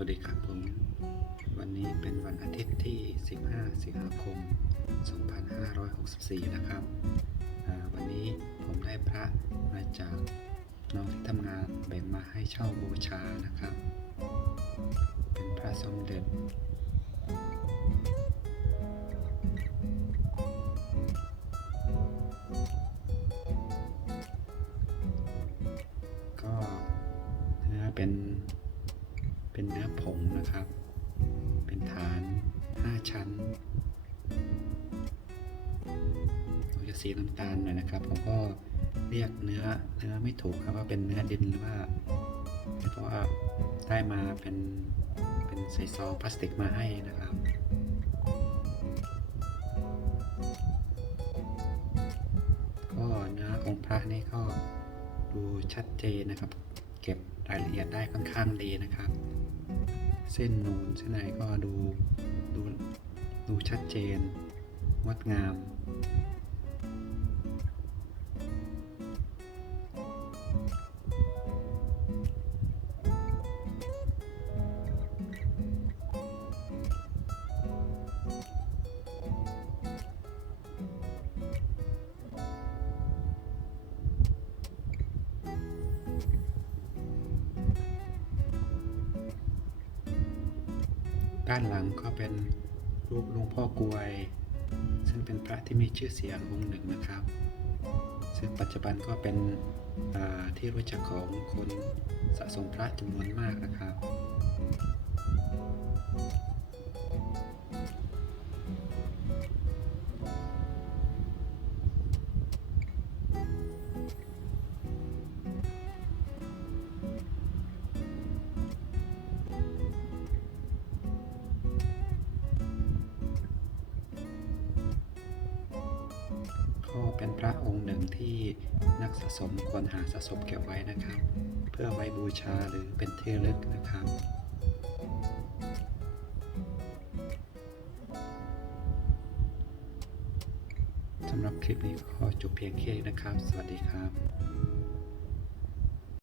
สวัสดีครับผม วันนี้เป็นวันอาทิตย์ที่ 15 สิงหาคม 2564 นะครับอ่าวันนี้ผมได้พระมาจากน้องที่ทำงานแบ่งมาให้เช่าบูชานะครับ เป็นพระสมเด็จก็เนื้อเป็น เป็นเนื้อผงนะครับ เป็นฐาน 5 ชั้นเราจะสีน้ำตาลหน่อยนะครับ ผมก็เรียกเนื้อเนื้อไม่ถูกครับว่าเป็นเนื้อดินหรือว่าเพราะว่าได้มาเป็นเป็นใส่ซองพลาสติกมาให้นะครับก็เนื้อองค์พระนี่ก็ดูชัดเจนนะครับ เก็บรายละเอียดได้ค่อนข้างดีนะครับ ส้นนูนเส้นไหนก็ดูดูดูชัดเจนงดงาม ด้านหลังก็เป็นรูปหลวงพ่อกลวย ซึ่งเป็นพระที่มีชื่อเสียงองค์หนึ่งนะครับ ซึ่งปัจจุบันก็เป็นที่รู้จักของคนสะสมพระจำนวนมากนะครับ ก็เป็นพระองค์หนึ่งที่นักสะสมควรหาสะสมเก็บไว้นะครับ เพื่อไว้บูชาหรือเป็นที่ลึกนะครับสำหรับคลิปนี้ก็ขอจบเพียงแค่นะครับ สวัสดีครับ